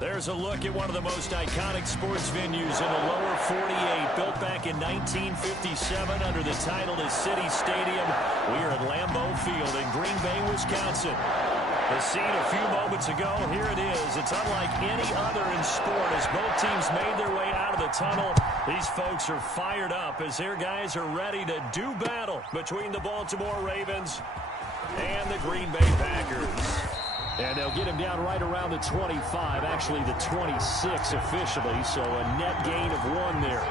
There's a look at one of the most iconic sports venues in the lower 48, built back in 1957 under the title of City Stadium. We are at Lambeau Field in Green Bay, Wisconsin. The scene a few moments ago, here it is. It's unlike any other in sport as both teams made their way out of the tunnel. These folks are fired up as their guys are ready to do battle between the Baltimore Ravens and the Green Bay Packers. And they'll get him down right around the 25, actually the 26 officially, so a net gain of 1 there.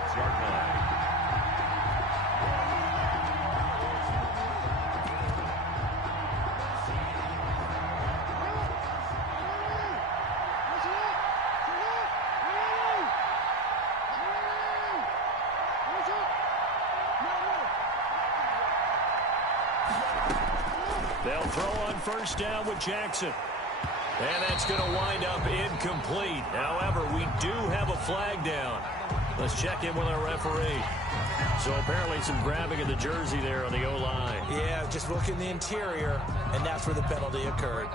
They'll throw on first down with Jackson. And that's going to wind up incomplete. However, we do have a flag down. Let's check in with our referee. So apparently some grabbing of the jersey there on the O-line. Yeah, just look in the interior, and that's where the penalty occurred.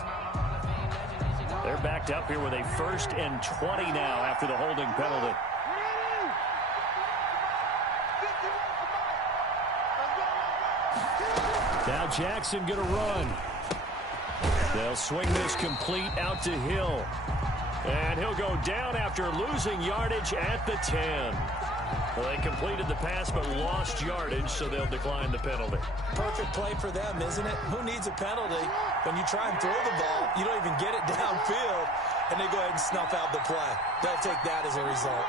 They're backed up here with a 1st and 20 now after the holding penalty. Now Jackson going to run. They'll swing this complete out to Hill. And he'll go down after losing yardage at the 10. Well, they completed the pass but lost yardage, so they'll decline the penalty. Perfect play for them, isn't it? Who needs a penalty when you try and throw the ball, you don't even get it downfield, and they go ahead and snuff out the play. They'll take that as a result.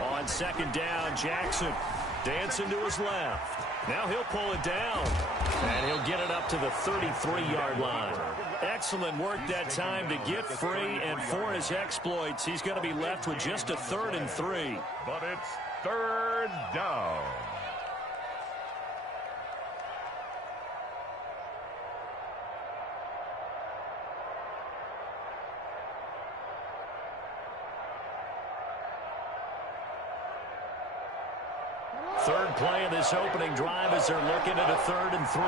On second down, Jackson dancing to his left. Now he'll pull it down, and he'll get it up to the 33-yard line. Excellent work that time to get free, and for his exploits, he's going to be left with just a 3rd and 3. But it's 3rd down. Third play of this opening drive as they're looking at a 3rd and 3.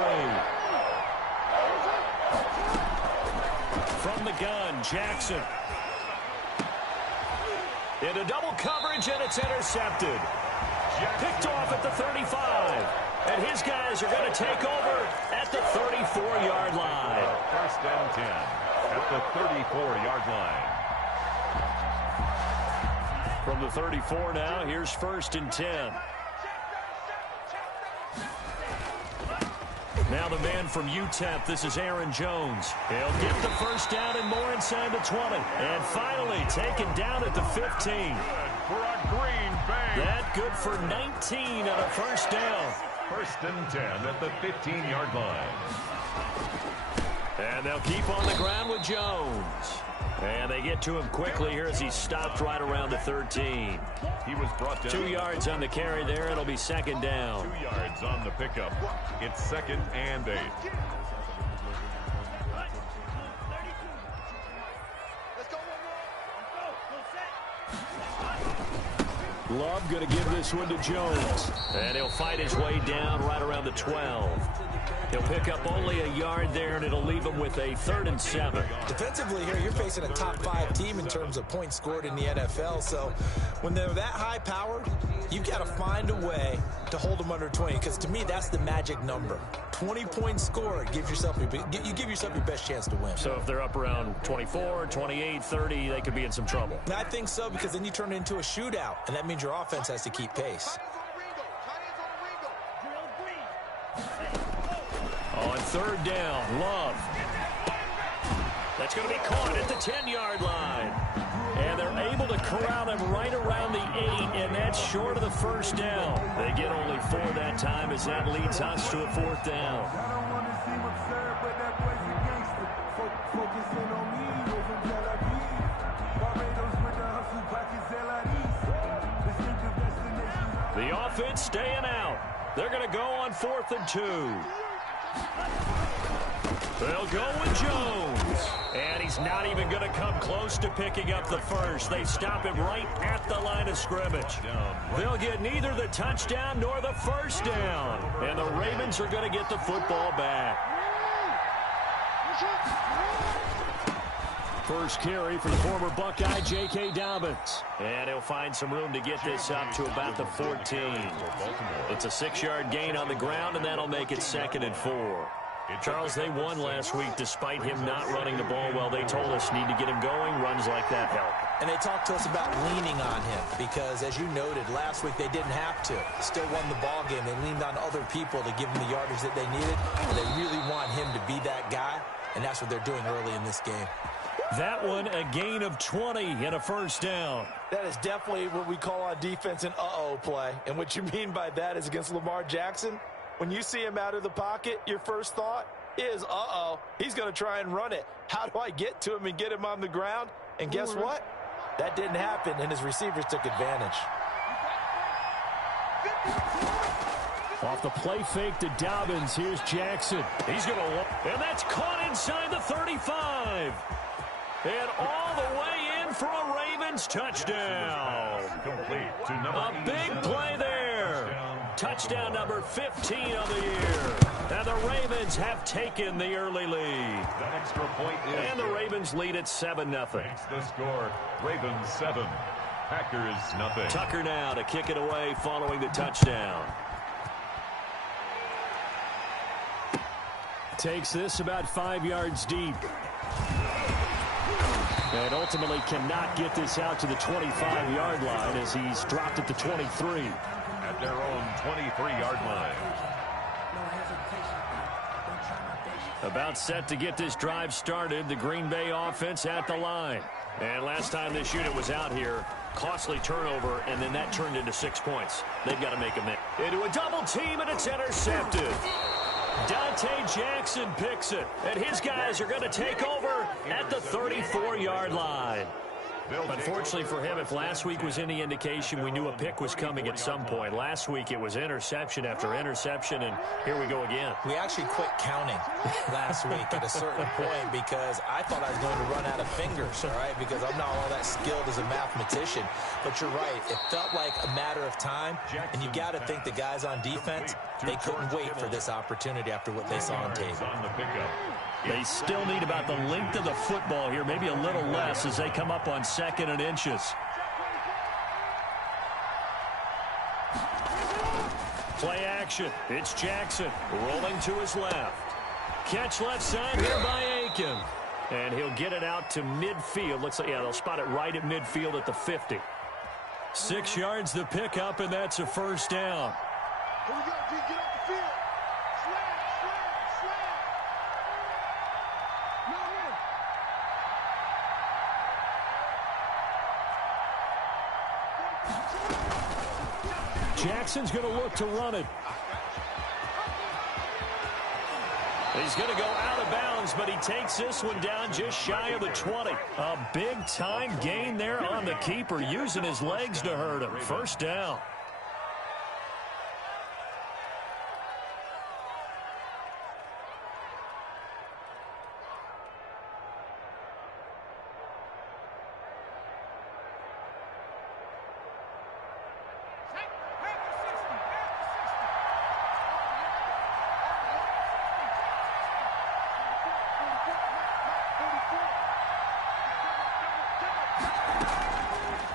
From the gun, Jackson. Into double coverage, and it's intercepted. Picked off at the 35. And his guys are going to take over at the 34-yard line. 1st and 10 at the 34-yard line. From the 34 now, here's 1st and 10. Now the man from UTEP, this is Aaron Jones. He'll get the first down and more inside the 20. And finally taken down at the 15. For a Green Bay. That good for 19 and a first down. 1st and 10 at the 15-yard line. And they'll keep on the ground with Jones. And they get to him quickly here as he's stopped right around the 13. He was brought down. 2 yards on the carry there. It'll be second down. 2 yards on the pickup. It's 2nd and 8. Love going to give this one to Jones. And he'll fight his way down right around the 12. He'll pick up only a yard there, and it'll leave him with a 3rd and 7. Defensively here, you're facing a top 5 team in terms of points scored in the NFL. So when they're that high-powered, you've got to find a way to hold them under 20. Because to me, that's the magic number. 20 points scored, you give yourself your best chance to win. So if they're up around 24, 28, 30, they could be in some trouble. I think so, because then you turn it into a shootout, and that means your offense has to keep pace. On 3rd down, Love. That's going to be caught at the 10-yard line. And they're able to corral him right around the 8, and that's short of the first down. They get only 4 that time as that leads us to a 4th down. The offense staying out. They're going to go on 4th and 2. They'll go with Jones. And he's not even going to come close to picking up the first. They stop him right at the line of scrimmage. They'll get neither the touchdown nor the first down. And the Ravens are going to get the football back. First carry for the former Buckeye, J.K. Dobbins. And he'll find some room to get this up to about the 14. It's a 6-yard gain on the ground, and that'll make it 2nd and 4. Charles, they won last week despite him not running the ball well. They told us need to get him going. Runs like that help. And they talked to us about leaning on him because, as you noted, last week they didn't have to. They still won the ball game. They leaned on other people to give them the yardage that they needed. And they really want him to be that guy, and that's what they're doing early in this game. That one, a gain of 20 and a first down. That is definitely what we call on defense an uh-oh play. And what you mean by that is against Lamar Jackson, when you see him out of the pocket, your first thought is, uh-oh, he's going to try and run it. How do I get to him and get him on the ground? And guess what? That didn't happen, and his receivers took advantage. Off the play fake to Dobbins, here's Jackson. He's going to look, and that's caught inside the 35. And all the way in for a Ravens touchdown. A big play there. Touchdown number 15 of the year. And the Ravens have taken the early lead. That extra point is. And the Ravens lead at 7-0. Makes the score. Ravens 7. Packers nothing. Tucker now to kick it away following the touchdown. Takes this about 5 yards deep. And ultimately cannot get this out to the 25-yard line as he's dropped at the 23. At their own 23-yard line. About set to get this drive started. The Green Bay offense at the line. And last time this unit was out here, costly turnover, and then that turned into 6 points. They've got to make a miss. Into a double team, and it's intercepted. Dante Jackson picks it, and his guys are going to take over at the 34-yard line. Unfortunately for him, if last week was any indication, we knew a pick was coming at some point. Last week it was interception after interception, and here we go again. We actually quit counting last week at a certain point because I thought I was going to run out of fingers, all right, because I'm not all that skilled as a mathematician. But you're right. It felt like a matter of time, and you got to think the guys on defense, they couldn't wait for this opportunity after what they saw on tape. They still need about the length of the football here, maybe a little less as they come up on 2nd and inches. Play action. It's Jackson rolling to his left. Catch left side here by Aiken. And he'll get it out to midfield. Looks like, yeah, they'll spot it right at midfield at the 50. 6 yards the pickup, and that's a first down. Here we go, D. Get off the field. Slam. Jackson's going to look to run it. He's going to go out of bounds, but he takes this one down just shy of the 20. A big-time gain there on the keeper, using his legs to hurt him. First down.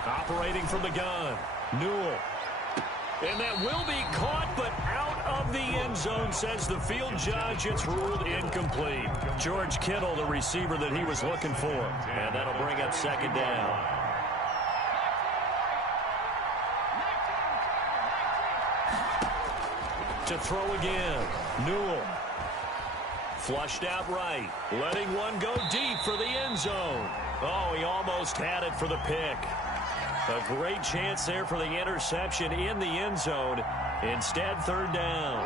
Operating from the gun, Newell. And that will be caught, but out of the end zone, says the field judge. It's ruled incomplete. George Kittle, the receiver that he was looking for. And that'll bring up 2nd down. To throw again, Newell. Flushed out right, letting one go deep for the end zone. Oh, he almost had it for the pick. A great chance there for the interception in the end zone. Instead, 3rd down.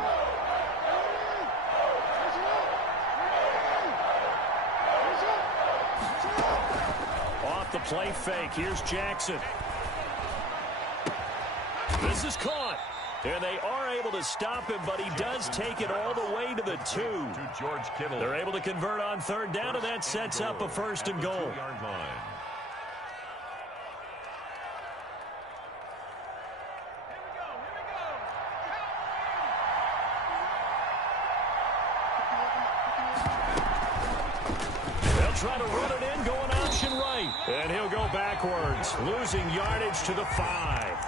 Off the play fake, here's Jackson. This is caught. And they are able to stop him, but he does take it all the way to the 2. To George Kittle. They're able to convert on third down, and that sets up a 1st and goal. 2-yard line. Try to run it in, going option right. And he'll go backwards, losing yardage to the 5.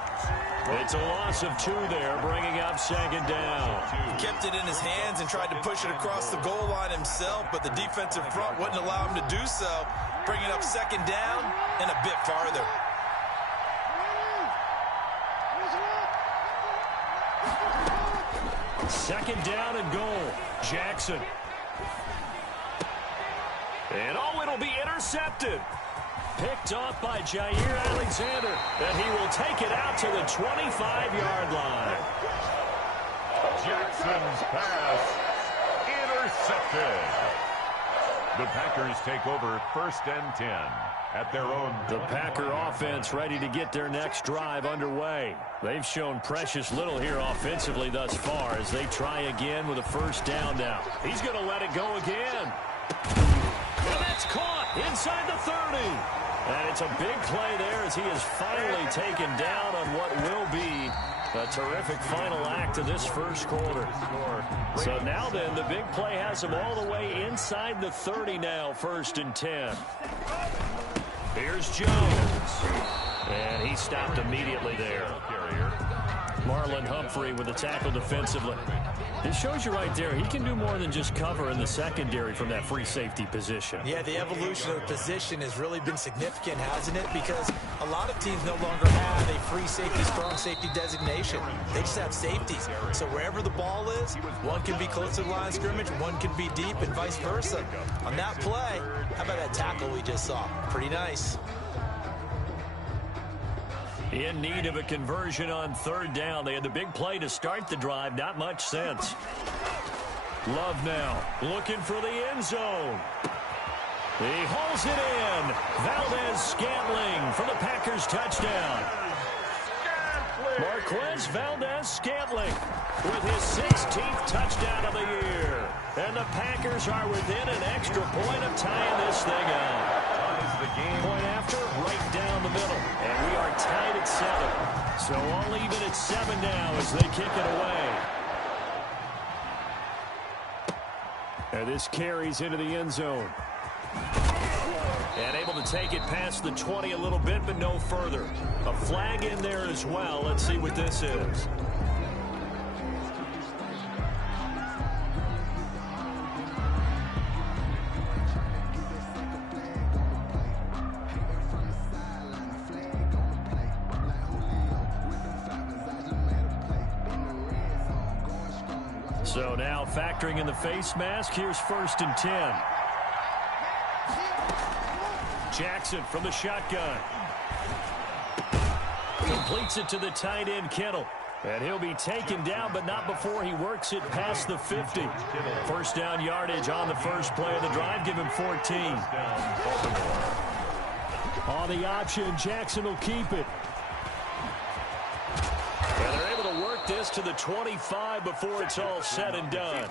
It's a loss of 2 there, bringing up 2nd down. He kept it in his hands and tried to push it across the goal line himself, but the defensive front wouldn't allow him to do so, bringing up 2nd down and a bit farther. Second down and goal. Jackson. And it'll be intercepted. Picked off by Jair Alexander. And he will take it out to the 25-yard line. Jackson's pass intercepted. The Packers take over 1st and 10 at their own. The Packer offense ready to get their next drive underway. They've shown precious little here offensively thus far as they try again with a 1st down now. He's going to let it go again. And that's caught inside the 30. And it's a big play there as he is finally taken down on what will be a terrific final act of this 1st quarter. So now then, the big play has him all the way inside the 30 now, 1st and 10. Here's Jones. And he stopped immediately there. Marlon Humphrey with the tackle defensively. It shows you right there, he can do more than just cover in the secondary from that free safety position. Yeah, the evolution of the position has really been significant, hasn't it? Because a lot of teams no longer have a free safety, strong safety designation. They just have safeties. So wherever the ball is, one can be close to the line of scrimmage, one can be deep, and vice versa. On that play, how about that tackle we just saw? Pretty nice. In need of a conversion on 3rd down. They had the big play to start the drive. Not much sense. Love now looking for the end zone. He hauls it in. Valdez-Scantling for the Packers touchdown. Marquez Valdez-Scantling with his 16th touchdown of the year. And the Packers are within an extra point of tying this thing up. The game. Point after, right down the middle. And we are tied at 7. So all even at 7 now as they kick it away. And this carries into the end zone. And able to take it past the 20 a little bit, but no further. A flag in there as well. Let's see what this is. So now factoring in the face mask, here's 1st and 10. Jackson from the shotgun. Completes it to the tight end, Kittle. And he'll be taken down, but not before he works it past the 50. 1st down yardage on the first play of the drive. Give him 14. On the option, Jackson will keep it. And they're able to work this to the 25 before it's all said and done.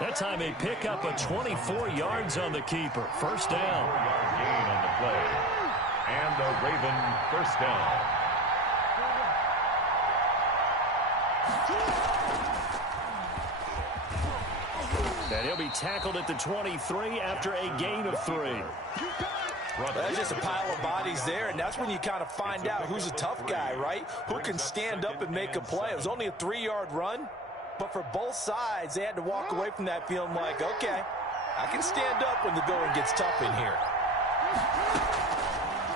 That time they pick up a 24 yards on the keeper. 1st down. 4-yard gain on the play. And the Raven 1st down. And he'll be tackled at the 23 after a gain of 3. That's just a pile of bodies there, and that's when you kind of find out who's a tough guy, right? Who can stand up and make a play. It was only a 3-yard run, but for both sides, they had to walk away from that feeling like, okay, I can stand up when the going gets tough in here.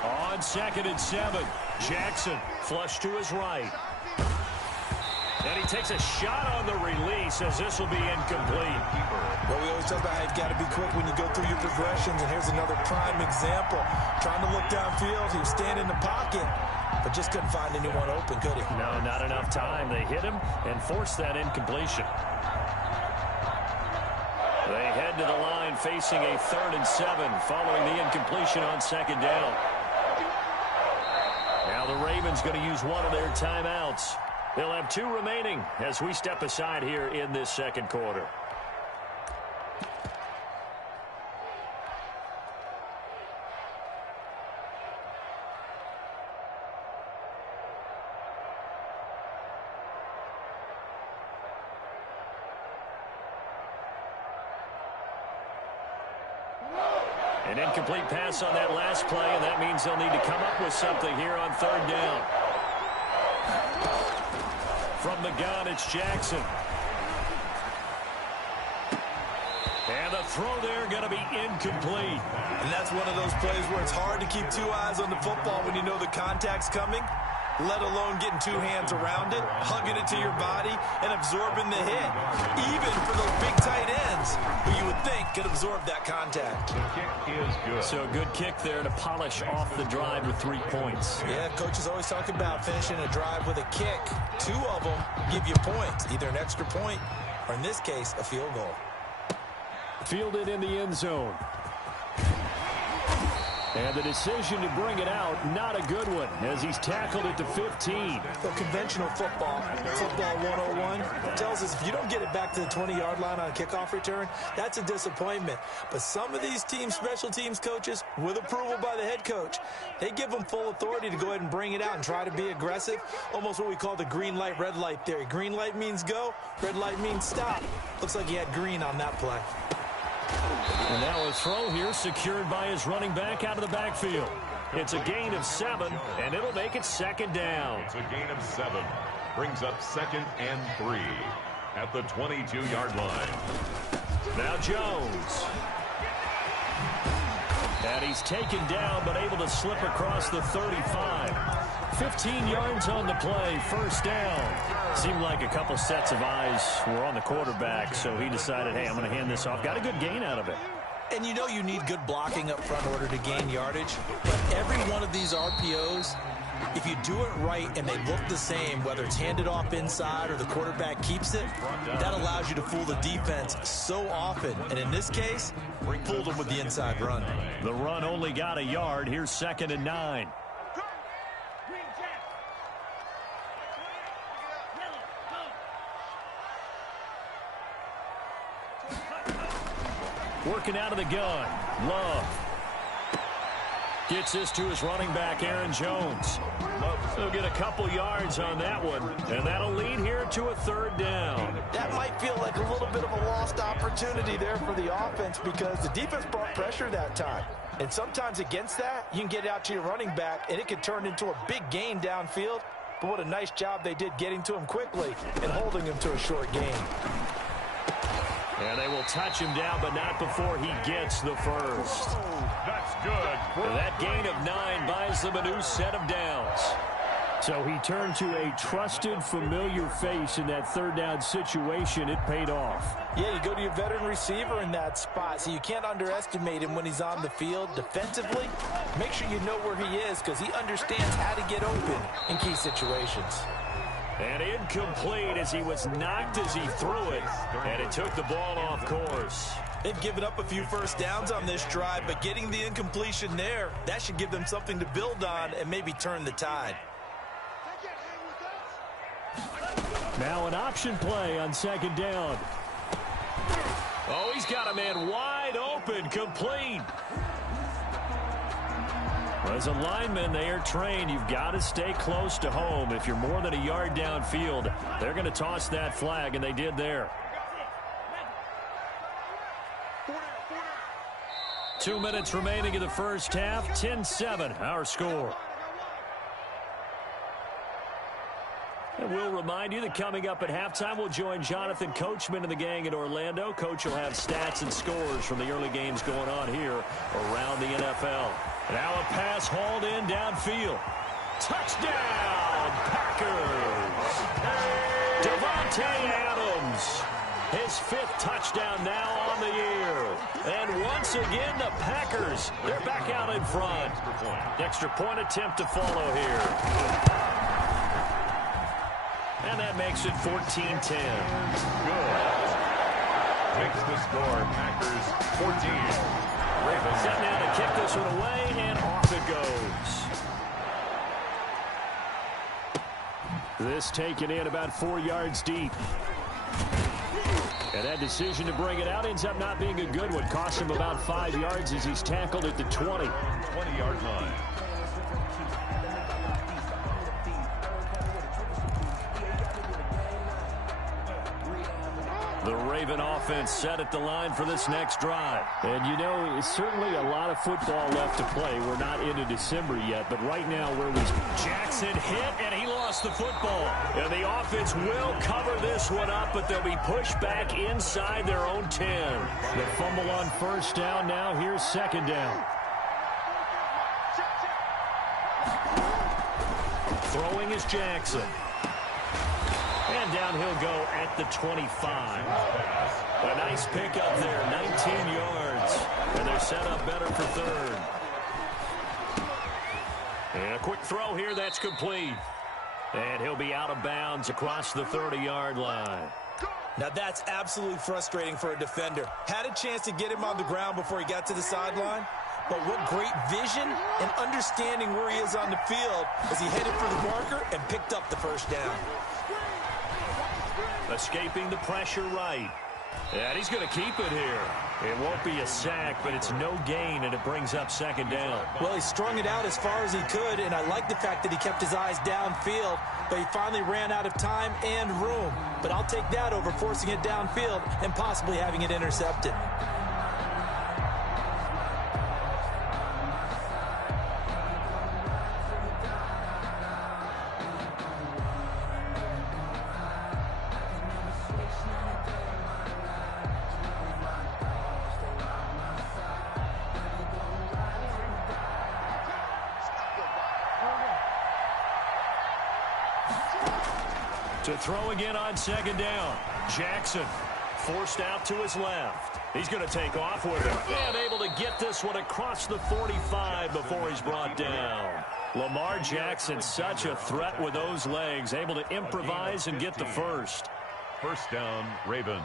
On 2nd and 7, Jackson flush to his right. And he takes a shot on the release as this will be incomplete. Well, we always talk about how you've got to be quick when you go through your progressions, and here's another prime example. Trying to look downfield, he was standing in the pocket, but just couldn't find anyone open, could he? No, not enough time. They hit him and forced that incompletion. They head to the line facing a 3rd and 7 following the incompletion on 2nd down. Now the Ravens going to use one of their timeouts. They'll have 2 remaining as we step aside here in this second quarter. An incomplete pass on that last play, and that means they'll need to come up with something here on 3rd down. From the gun, it's Jackson. And the throw there going to be incomplete. And that's one of those plays where it's hard to keep 2 eyes on the football when you know the contact's coming, let alone getting 2 hands around it, hugging it to your body, and absorbing the hit. Even for those big tight ends, who you would think could absorb that contact. The kick is good. So a good kick there to polish off the drive with 3 points. Yeah, coaches always talk about finishing a drive with a kick. 2 of them give you points, either an extra point or, in this case, a field goal. Fielded in the end zone. And the decision to bring it out, not a good one, as he's tackled at the 15. So conventional football 101, tells us if you don't get it back to the 20-yard line on a kickoff return, that's a disappointment. But some of these teams, special teams coaches, with approval by the head coach, they give them full authority to go ahead and bring it out and try to be aggressive, almost what we call the green light, red light theory. Green light means go, red light means stop. Looks like he had green on that play. And now a throw here secured by his running back out of the backfield. It's a gain of 7, and it'll make it 2nd down. It's a gain of 7. Brings up 2nd and 3 at the 22-yard line. Now Jones. And he's taken down, but able to slip across the 35. 15 yards on the play, 1st down. Seemed like a couple sets of eyes were on the quarterback, so he decided, hey, I'm going to hand this off. Got a good gain out of it. And you know you need good blocking up front in order to gain yardage. But every one of these RPOs, if you do it right and they look the same, whether it's handed off inside or the quarterback keeps it, that allows you to fool the defense so often. And in this case, fooled them with the inside run. The run only got a yard. Here's 2nd and 9. Working out of the gun. Love. Gets this to his running back, Aaron Jones. He'll get a couple yards on that one, and that'll lead here to a 3rd down. That might feel like a little bit of a lost opportunity there for the offense because the defense brought pressure that time. And sometimes against that, you can get out to your running back, and it could turn into a big gain downfield. But what a nice job they did getting to him quickly and holding him to a short gain. And they will touch him down, but not before he gets the 1st. That's good. And that gain of 9 buys them a new set of downs. So he turned to a trusted, familiar face in that 3rd down situation. It paid off. Yeah, you go to your veteran receiver in that spot, so you can't underestimate him when he's on the field defensively. Make sure you know where he is because he understands how to get open in key situations. And incomplete as he was knocked as he threw it, and it took the ball off course. They've given up a few 1st downs on this drive, but getting the incompletion there, that should give them something to build on and maybe turn the tide. Now an option play on 2nd down. Oh, he's got a man wide open, complete. As a lineman, they are trained. You've got to stay close to home. If you're more than a yard downfield, they're going to toss that flag, and they did there. 2 minutes remaining in the 1st half. 10-7, our score. And we'll remind you that coming up at halftime, we'll join Jonathan Coachman and the gang in Orlando. Coach will have stats and scores from the early games going on here around the NFL. Now a pass hauled in downfield. Touchdown, Packers! Devontae Adams, his 5th touchdown now on the year. And once again, the Packers, they're back out in front. Extra point attempt to follow here. And that makes it 14-10. Good. Makes the score Packers 14. Ravens. Set now to kick this one away, and off it goes. This taken in about 4 yards deep. And that decision to bring it out ends up not being a good one. Costs him about 5 yards as he's tackled at the 20. 20-yard line. The Raven offense set at the line for this next drive. And, you know, it's certainly a lot of football left to play. We're not into December yet, but right now where we... Jackson hit, and he lost the football. And the offense will cover this one up, but they'll be pushed back inside their own 10. The fumble on first down. Now here's second down. Throwing is Jackson. And down he'll go at the 25. A nice pickup there, 19 yards. And they're set up better for third. And a quick throw here, that's complete. And he'll be out of bounds across the 30-yard line. Now that's absolutely frustrating for a defender. Had a chance to get him on the ground before he got to the sideline. But what great vision and understanding where he is on the field as he headed for the marker and picked up the first down. Escaping the pressure right. And he's going to keep it here. It won't be a sack, but it's no gain, and it brings up second down. Well, he strung it out as far as he could, and I like the fact that he kept his eyes downfield, but he finally ran out of time and room. But I'll take that over forcing it downfield and possibly having it intercepted. To throw again on second down. Jackson forced out to his left. He's going to take off with it. And able to get this one across the 45 before he's brought down. Lamar Jackson, such a threat with those legs. Able to improvise and get the first. First down, Ravens.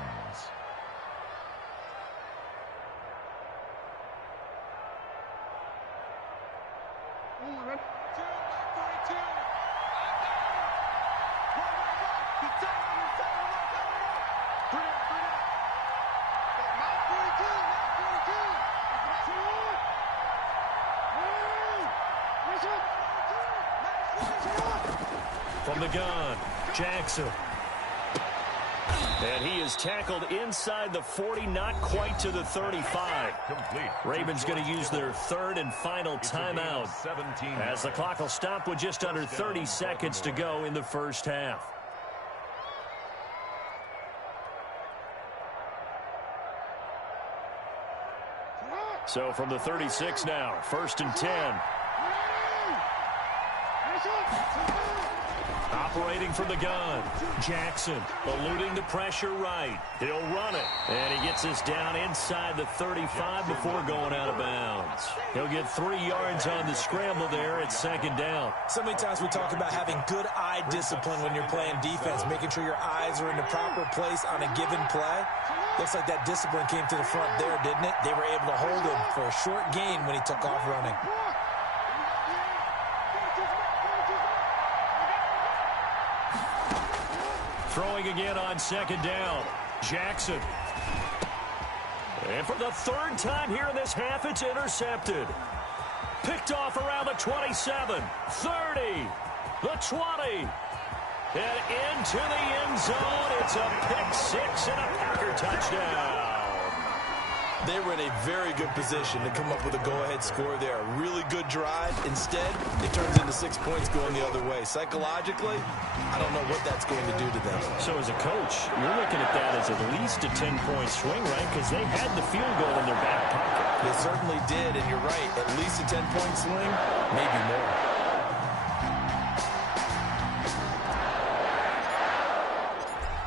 From the gun, Jackson. And he is tackled inside the 40, not quite to the 35. Complete. Ravens going to use their third and final timeout 17 as the clock will stop with just under 30 seconds to go in the first half. So from the 36 now, first and 10. Operating from the gun, Jackson eluding the pressure right. He'll run it, and he gets us down inside the 35 before going out of bounds. He'll get 3 yards on the scramble there at second down. So many times we talk about having good eye discipline when you're playing defense, making sure your eyes are in the proper place on a given play. Looks like that discipline came to the front there, didn't it? They were able to hold him for a short gain when he took off running. Throwing again on second down. Jackson. And for the third time here in this half, it's intercepted. Picked off around the 27, 30, the 20. And into the end zone. It's a pick six and a Packer touchdown. They were in a very good position to come up with a go-ahead score there. A really good drive. Instead, it turns into 6 points going the other way. Psychologically, I don't know what that's going to do to them. So as a coach, you're looking at that as at least a 10-point swing, right? Because they had the field goal in their back pocket. They certainly did, and you're right. At least a 10-point swing, maybe more.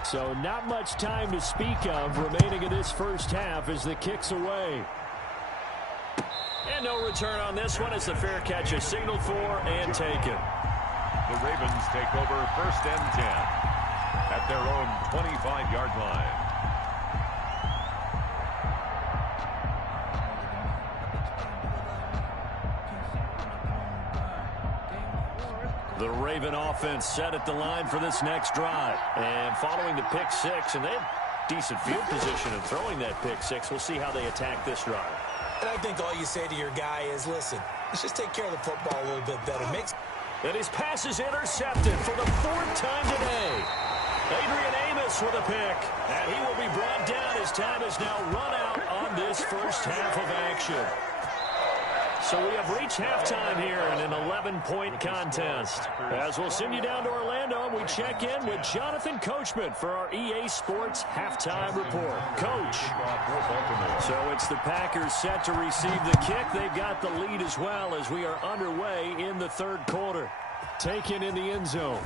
So not much time to speak of remaining in this first half as the kick's away. And no return on this one as the fair catch is signaled for and taken. The Ravens take over first and 10 at their own 25-yard line. The Raven offense set at the line for this next drive. And following the pick six, and they have decent field position in throwing that pick six. We'll see how they attack this drive. And I think all you say to your guy is, listen, let's just take care of the football a little bit better. And his pass is intercepted for the fourth time today. Adrian Amos with a pick. And he will be brought down. His time has now run out on this first half of action. So we have reached halftime here in an 11-point contest. As we'll send you down to Orlando, we check in with Jonathan Coachman for our EA Sports Halftime Report. Coach. So it's the Packers set to receive the kick. They've got the lead as well as we are underway in the third quarter. Taken in the end zone.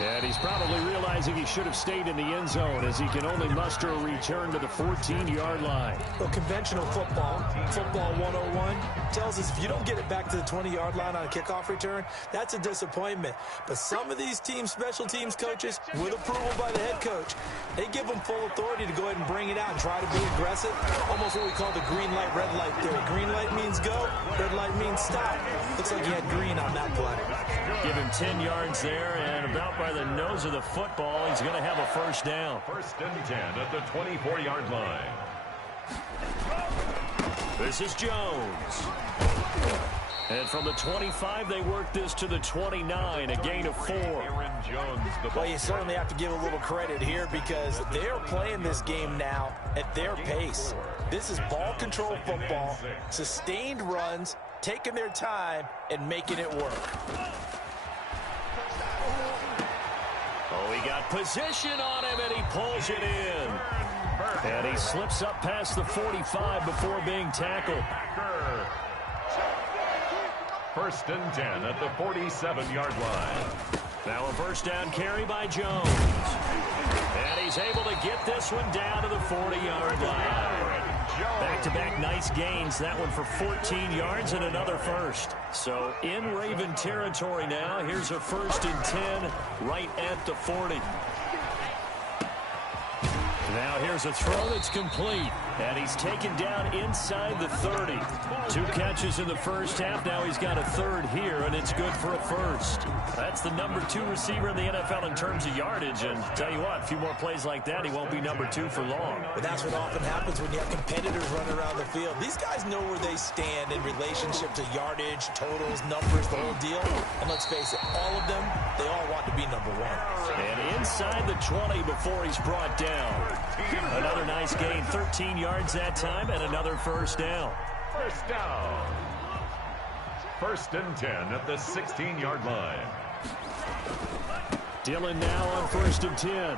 And he's probably realizing he should have stayed in the end zone as he can only muster a return to the 14-yard line. Well, conventional football 101, tells us if you don't get it back to the 20-yard line on a kickoff return, that's a disappointment. But some of these teams, special teams coaches, with approval by the head coach, they give them full authority to go ahead and bring it out and try to be aggressive. Almost what we call the green light, red light theory. Green light means go, red light means stop. Looks like he had green on that play. Give him 10 yards there, and about by the nose of the football, he's going to have a first down. First and 10 at the 24-yard line. This is Jones. And from the 25, they work this to the 29, a gain of 4. Well, you certainly have to give a little credit here because they're playing this game now at their pace. This is ball control football, sustained runs, taking their time, and making it work. Oh, he got position on him, and he pulls it in. And he slips up past the 45 before being tackled. First and 10 at the 47-yard line. Now a first down carry by Jones. And he's able to get this one down to the 40-yard line. Back-to-back nice gains. That one for 14 yards and another first. So in Raven territory now. Here's a first and 10 right at the 40. Now here's a throw that's complete. And he's taken down inside the 30. 2 catches in the first half. Now he's got a third here, and it's good for a first. That's the number 2 receiver in the NFL in terms of yardage. And tell you what, a few more plays like that, he won't be number 2 for long. But that's what often happens when you have competitors running around the field. These guys know where they stand in relationship to yardage, totals, numbers, the whole deal. And let's face it, all of them, they all want to be number 1. And inside the 20 before he's brought down. Another nice gain, 13 yards that time, and another first down. First down. First and 10 at the 16-yard line. Dillon now on first and 10.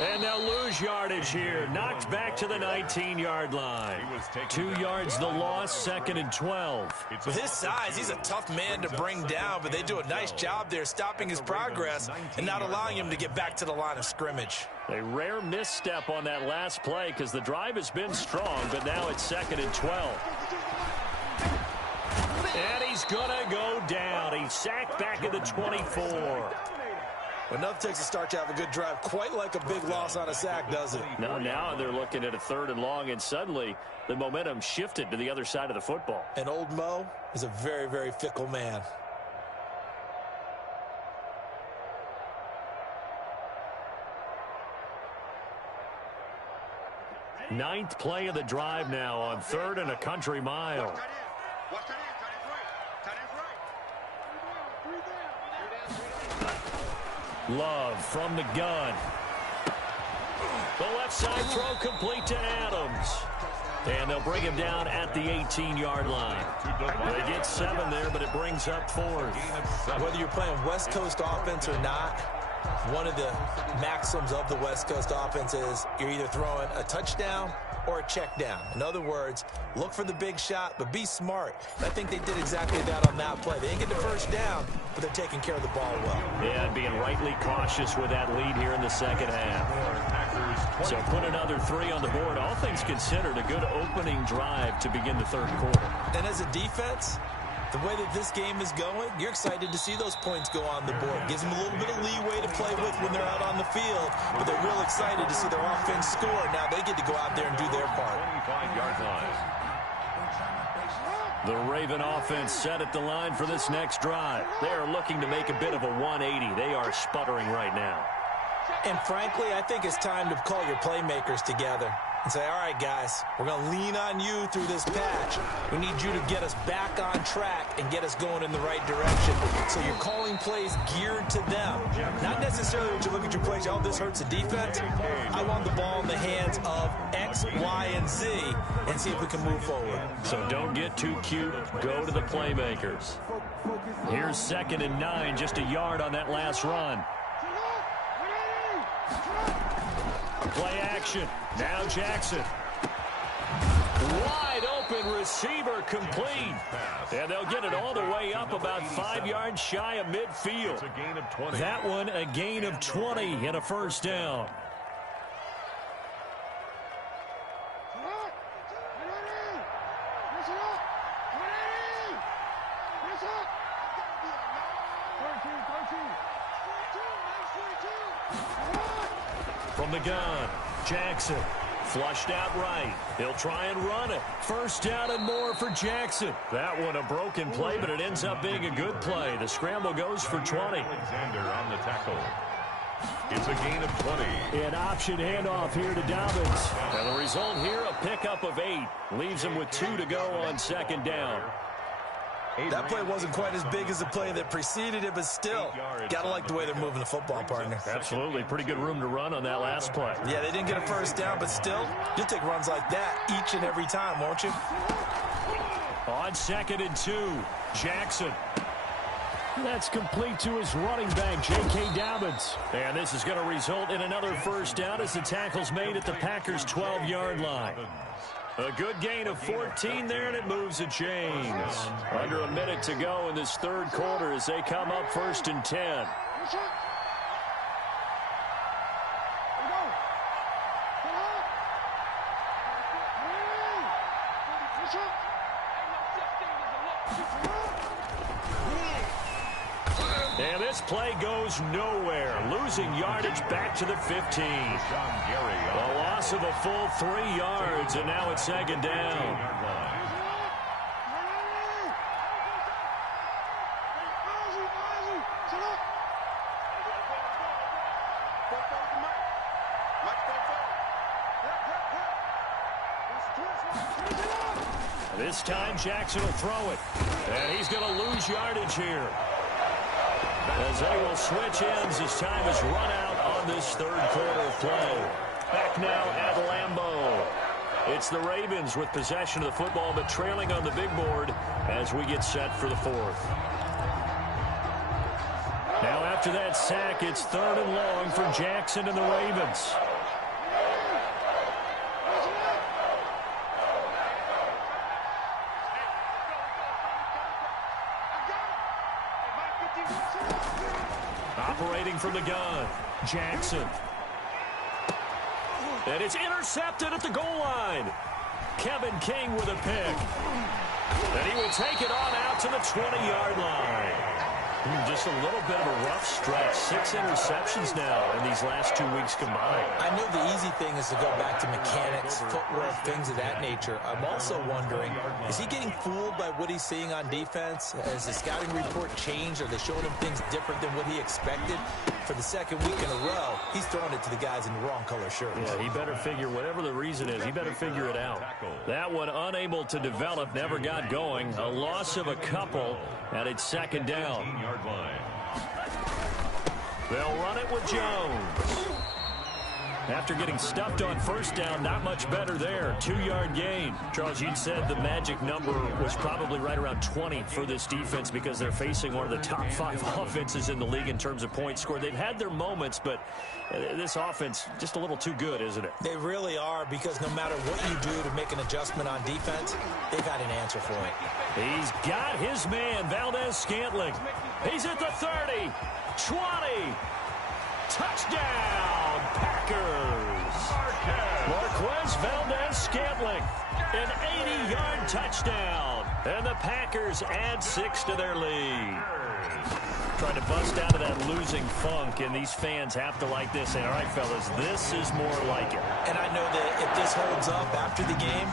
And they'll lose yardage here. Knocked back to the 19-yard line. 2 yards the loss, second and 12. With his size, he's a tough man to bring down, but they do a nice job there stopping his progress and not allowing him to get back to the line of scrimmage. A rare misstep on that last play because the drive has been strong, but now it's second and 12. And he's going to go down. He's sacked back at the 24. Well, nothing takes a start to have a good drive quite like a big loss on a sack, does it? No, now they're looking at a third and long, and suddenly the momentum shifted to the other side of the football. And old Mo is a very, very fickle man. Ninth play of the drive now on third and a country mile. Love from the gun. The left side throw complete to Adams. And they'll bring him down at the 18-yard line. They get 7 there, but it brings up 4. Whether you're playing West Coast offense or not, one of the maxims of the West Coast offense is you're either throwing a touchdown or a check down. In other words, look for the big shot, but be smart. And I think they did exactly that on that play. They didn't get the first down, but they're taking care of the ball well. Yeah, and being rightly cautious with that lead here in the second half. So put another 3 on the board. All things considered, a good opening drive to begin the third quarter. And as a defense, the way that this game is going, you're excited to see those points go on the board. Gives them a little bit of leeway to play with when they're out on the field, but they're real excited to see their offense score. Now they get to go out there and do their part. 25-yard line. The Raven offense set at the line for this next drive. They are looking to make a bit of a 180. They are sputtering right now. And frankly, I think it's time to call your playmakers together and say, all right, guys, we're going to lean on you through this patch. We need you to get us back on track and get us going in the right direction. So you're calling plays geared to them. Not necessarily when you look at your plays, oh, this hurts the defense. I want the ball in the hands of X, Y, and Z and see if we can move forward. So don't get too cute. Go to the playmakers. Here's 2nd and 9, just a yard on that last run. Play action. Now Jackson. Wide open receiver complete. And they'll get it all the way up about 5 yards shy of midfield. That one a gain of 20 and a first down. From the gun, Jackson flushed out right. He'll try and run it. First down and more for Jackson. That one a broken play, but it ends up being a good play. The scramble goes for 20. Alexander on the tackle. It's a gain of 20. An option handoff here to Dobbins. And the result here, a pickup of 8. Leaves him with 2 to go on 2nd down. That play wasn't quite as big as the play that preceded it, but still, got to like the way they're moving the football, partner. Absolutely. Pretty good room to run on that last play. Yeah, they didn't get a first down, but still, you'll take runs like that each and every time, won't you? On 2nd and 2, Jackson. That's complete to his running back, J.K. Dobbins. And this is going to result in another first down as the tackle's made at the Packers' 12-yard line. A good gain of 14 there, and it moves the chains. Under a minute to go in this third quarter as they come up 1st and 10. And this play goes nowhere. Losing yardage back to the 15. A loss of a full 3 yards, and now it's 2nd down. This time Jackson will throw it. And he's going to lose yardage here. As they will switch ends as time is run out on this third quarter of play. Back now at Lambeau. It's the Ravens with possession of the football, but trailing on the big board as we get set for the 4th. Now after that sack, it's 3rd and long for Jackson and the Ravens. Operating from the gun, Jackson. And it's intercepted at the goal line. Kevin King with a pick. And he will take it on out to the 20-yard line. Just a little bit of a rough stretch. 6 interceptions now in these last 2 weeks combined. I know the easy thing is to go back to mechanics, footwork, things of that nature. I'm also wondering, is he getting fooled by what he's seeing on defense? Has the scouting report changed? Are they showing him things different than what he expected? For the 2nd week in a row, he's throwing it to the guys in the wrong color shirts. Yeah, he better figure, whatever the reason is, he better figure it out. That one unable to develop, never got going. A loss of a couple, and it's 2nd down. They'll run it with Jones. After getting stuffed on first down, not much better there. 2-yard gain. Charles, you'd said the magic number was probably right around 20 for this defense because they're facing one of the top 5 offenses in the league in terms of points scored. They've had their moments, but this offense just a little too good, isn't it? They really are, because no matter what you do to make an adjustment on defense, they've got an answer for it. He's got his man, Valdez-Scantling. He's at the 30, 20. Touchdown, Packers. Marquez Valdez-Scantling, an 80-yard touchdown. And the Packers add 6 to their lead. Trying to bust out of that losing funk, and these fans have to like this. And all right, fellas, this is more like it. And I know that if this holds up after the game,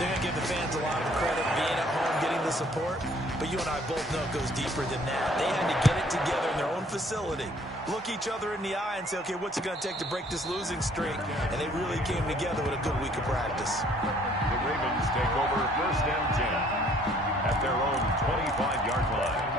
they're going to give the fans a lot of credit being at home, getting the support. But you and I both know it goes deeper than that. They had to get it together in their own facility, look each other in the eye and say, okay, what's it going to take to break this losing streak? And they really came together with a good week of practice. The Ravens take over 1st and 10 at their own 25-yard line.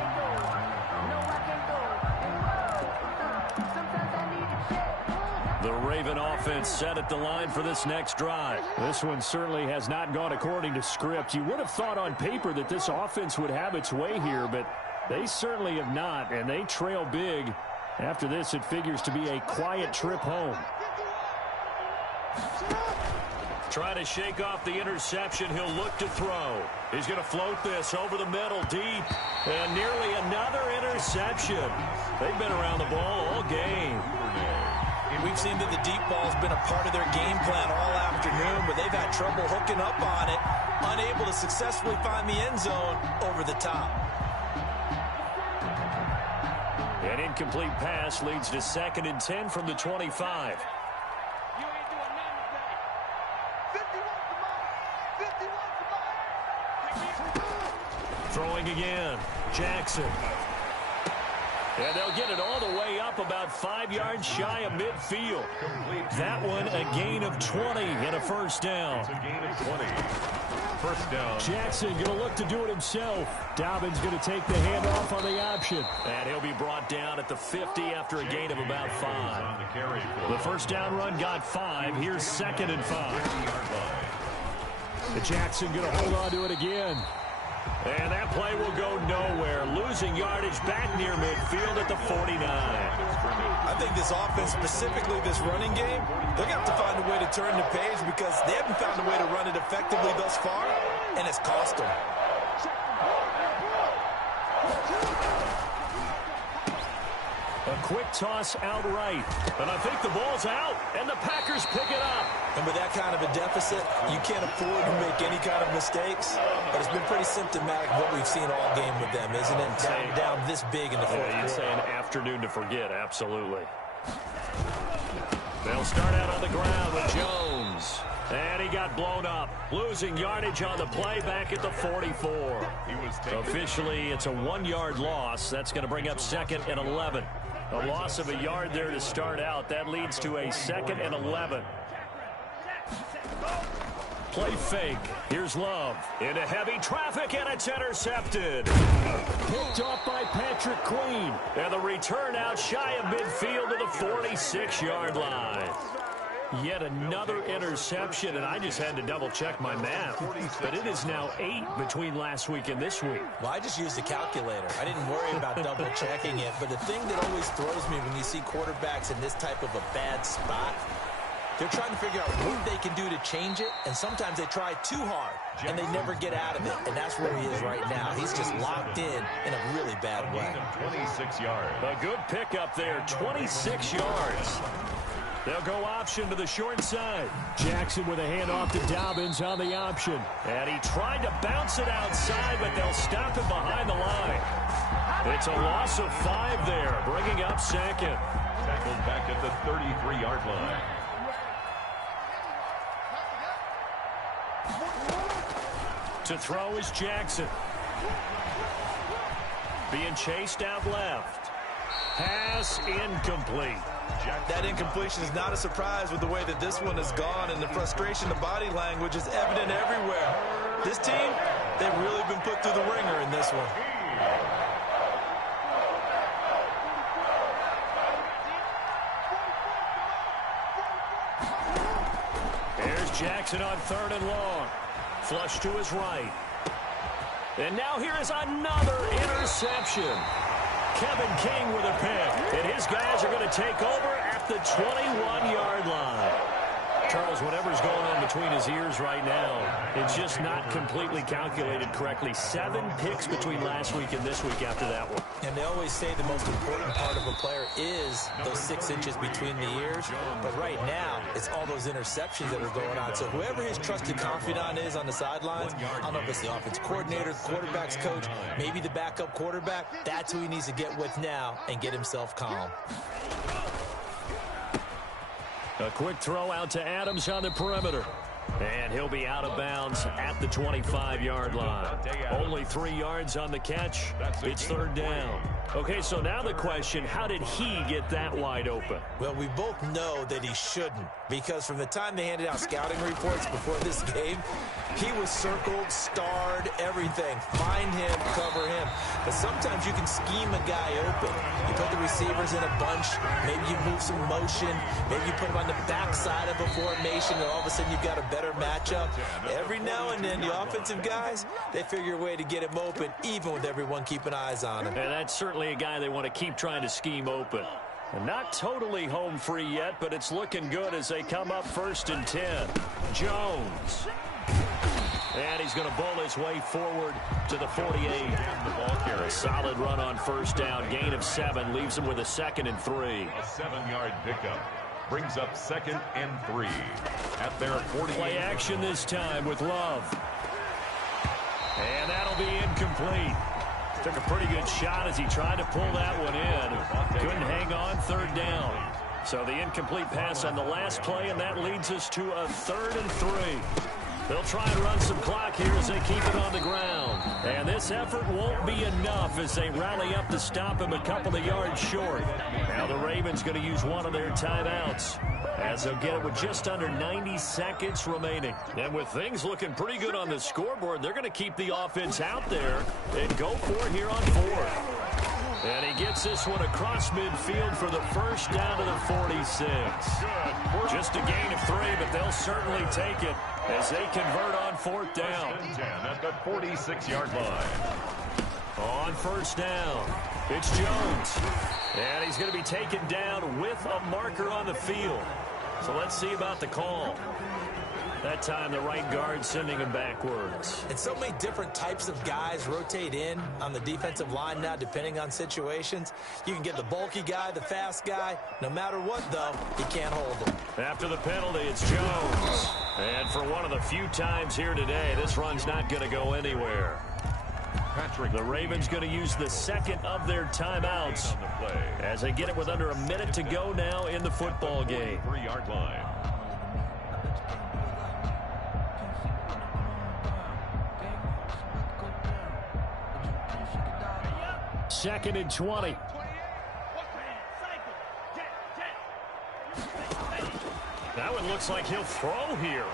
The Raven offense set at the line for this next drive. This one certainly has not gone according to script. You would have thought on paper that this offense would have its way here, but they certainly have not, and they trail big. After this, it figures to be a quiet trip home. Trying to shake off the interception. He'll look to throw. He's going to float this over the middle deep, and nearly another interception. They've been around the ball all game. We've seen that the deep ball's been a part of their game plan all afternoon, but they've had trouble hooking up on it, unable to successfully find the end zone over the top. An incomplete pass leads to 2nd and 10 from the 25. Throwing again, Jackson. And they'll get it all the way up about 5 yards shy of midfield. That one a gain of 20 and a first down. It's a gain of 20. First down. Jackson going to look to do it himself. Dobbins going to take the handoff on the option. And he'll be brought down at the 50 after a gain of about 5. The first down run got 5. Here's 2nd and 5. The Jackson going to hold on to it again. And that play will go nowhere. Losing yardage back near midfield at the 49. I think this offense, specifically this running game, they're going to have to find a way to turn the page because they haven't found a way to run it effectively thus far, and it's cost them. A quick toss outright. And I think the ball's out, and the Packers pick it up. And with that kind of a deficit, you can't afford to make any kind of mistakes. But it's been pretty symptomatic of what we've seen all game with them, isn't it? Down this big in the fourth quarter. You'd say an afternoon to forget, absolutely. They'll start out on the ground with Jones. And he got blown up. Losing yardage on the play back at the 44. Officially, it's a 1-yard loss. That's going to bring up 2nd and 11. A loss of a yard there to start out. That leads to a 2nd and 11. Play fake. Here's Love. Into heavy traffic, and it's intercepted. Picked off by Patrick Queen. And the return out shy of midfield to the 46-yard line. Yet another interception, and I just had to double-check my math. But it is now 8 between last week and this week. Well, I just used a calculator. I didn't worry about double-checking it. But the thing that always throws me when you see quarterbacks in this type of a bad spot, they're trying to figure out what they can do to change it, and sometimes they try too hard, and they never get out of it, and that's where he is right now. He's just locked in a really bad way. 26 yards. A good pickup there, 26 yards. They'll go option to the short side. Jackson with a handoff to Dobbins on the option. And he tried to bounce it outside, but they'll stop him behind the line. It's a loss of 5 there, bringing up 2nd. Tackled back at the 33-yard line. To throw is Jackson. Being chased out left. Pass incomplete. That incompletion is not a surprise with the way that this one has gone, and the frustration, the body language is evident everywhere. This team, they've really been put through the ringer in this one. There's Jackson on 3rd and long. Flush to his right. And now here is another interception. Kevin King with a pick. And his guys are going to take over at the 21-yard line. Charles, whatever's going on between his ears right now, it's just not completely calculated correctly. 7 picks between last week and this week after that one. And they always say the most important part of a player is those 6 inches between the ears. But right now, it's all those interceptions that are going on. So whoever his trusted confidant is on the sidelines, I don't know if it's the offense coordinator, quarterback's coach, maybe the backup quarterback, that's who he needs to get with now and get himself calm. A quick throw out to Adams on the perimeter. And he'll be out of bounds at the 25-yard line. Only 3 yards on the catch. It's 3rd down. Okay, so now the question, how did he get that wide open? Well, we both know that he shouldn't, because from the time they handed out scouting reports before this game, he was circled, starred, everything. Find him, cover him. But sometimes you can scheme a guy open. You put the receivers in a bunch. Maybe you move some motion. Maybe you put him on the backside of a formation, and all of a sudden you've got a better matchup. Every now and then, the offensive guys, they figure a way to get him open, even with everyone keeping eyes on him. And that's certainly a guy they want to keep trying to scheme open. And not totally home free yet, but it's looking good as they come up 1st and 10. Jones. And he's going to bowl his way forward to the 48. A solid run on 1st down. Gain of 7 leaves him with a 2nd and 3. A 7-yard pickup brings up 2nd and 3 at their 48. Play action this time with Love. And that'll be incomplete. Took a pretty good shot as he tried to pull that one in. Couldn't hang on 3rd down. So the incomplete pass on the last play, and that leads us to a 3rd and 3. They'll try and run some clock here as they keep it on the ground. And this effort won't be enough as they rally up to stop him a couple of yards short. Now the Ravens going to use one of their timeouts as they'll get it with just under 90 seconds remaining. And with things looking pretty good on the scoreboard, they're going to keep the offense out there and go for it here on 4th. And he gets this one across midfield for the 1st down to the 46. Just a gain of 3, but they'll certainly take it as they convert on 4th down. 10 at the 46-yard line. On 1st down, it's Jones. And he's going to be taken down with a marker on the field. So let's see about the call. That time the right guard sending him backwards. And so many different types of guys rotate in on the defensive line now, depending on situations. You can get the bulky guy, the fast guy. No matter what, though, you can't hold him. After the penalty, it's Jones. And for one of the few times here today, this run's not going to go anywhere. The Ravens going to use the 2nd of their timeouts as they get it with under a minute to go now in the football game. 3-yard line. 2nd and 20. That one looks like he'll throw here.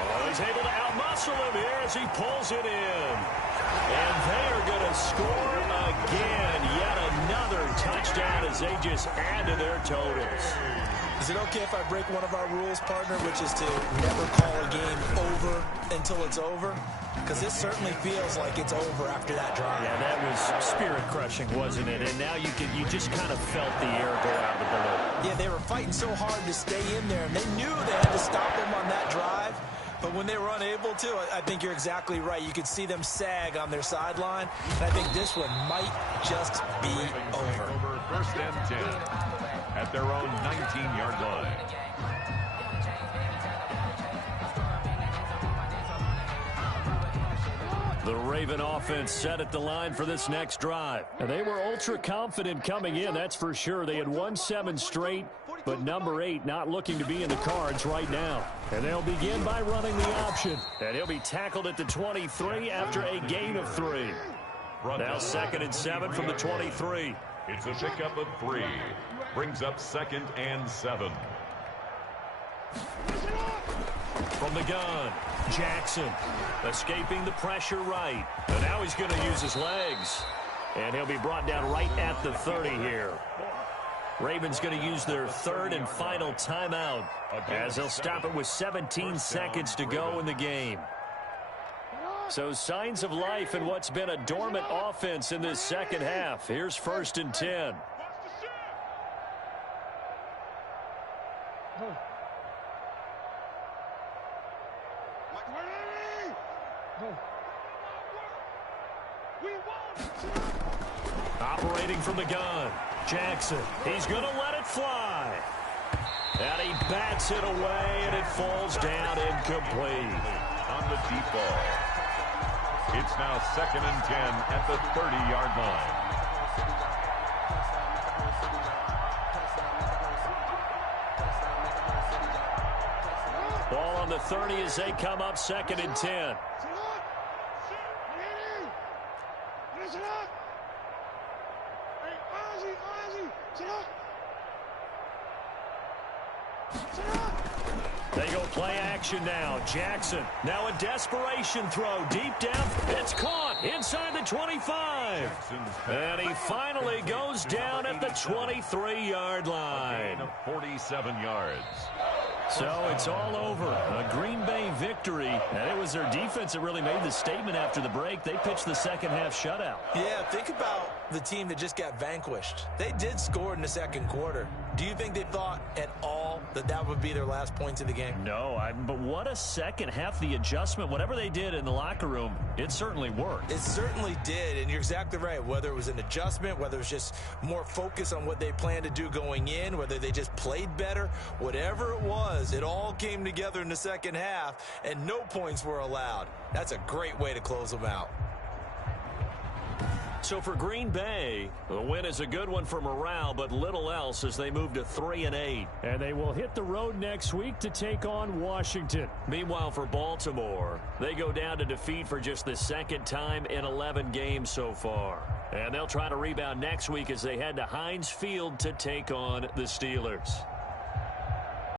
Oh, he's able to outmuscle him here as he pulls it in. And they are going to score again. Yet another touchdown as they just add to their totals. Is it okay if I break one of our rules, partner, which is to never call a game over until it's over? Because this certainly feels like it's over after that drive. Yeah, that was spirit-crushing, wasn't it? And now you just kind of felt the air go out of the balloon. Yeah, they were fighting so hard to stay in there, and they knew they had to stop them on that drive. But when they were unable to, I think you're exactly right. You could see them sag on their sideline. And I think this one might just be over. 1st and 10 at their own 19-yard line. The Raven offense set at the line for this next drive. And they were ultra confident coming in, that's for sure. They had won 7 straight, but number 8 not looking to be in the cards right now. And they'll begin by running the option. And he'll be tackled at the 23 after a gain of 3. Now 2nd and 7 from the 23. It's a pickup of 3. Brings up 2nd and 7. From the gun, Jackson escaping the pressure right. And now he's going to use his legs. And he'll be brought down right at the 30 here. Ravens going to use their 3rd and final timeout as they'll stop it with 17 seconds to go in the game. So signs of life in what's been a dormant offense in this second half. Here's 1st and 10. Operating from the gun, Jackson. He's going to let it fly. And he bats it away, and it falls down incomplete. On the deep ball. It's now 2nd and 10 at the 30-yard line. Ball on the 30 as they come up 2nd and 10. They go play action now. Jackson, now a desperation throw. Deep down, it's caught inside the 25. And he finally goes down at the 23-yard line. 47 yards. So it's all over. A Green Bay victory. And it was their defense that really made the statement after the break. They pitched the second half shutout. Yeah, think about the team that just got vanquished. They did score in the second quarter. Do you think they thought at all that that would be their last points of the game? No, but what a second half. The adjustment, whatever they did in the locker room, it certainly worked. It certainly did, and you're exactly right. Whether it was an adjustment, whether it was just more focus on what they planned to do going in, whether they just played better, whatever it was, it all came together in the second half, and no points were allowed. That's a great way to close them out. So for Green Bay, the win is a good one for morale, but little else as they move to 3-8. And they will hit the road next week to take on Washington. Meanwhile, for Baltimore, they go down to defeat for just the second time in 11 games so far. And they'll try to rebound next week as they head to Heinz Field to take on the Steelers.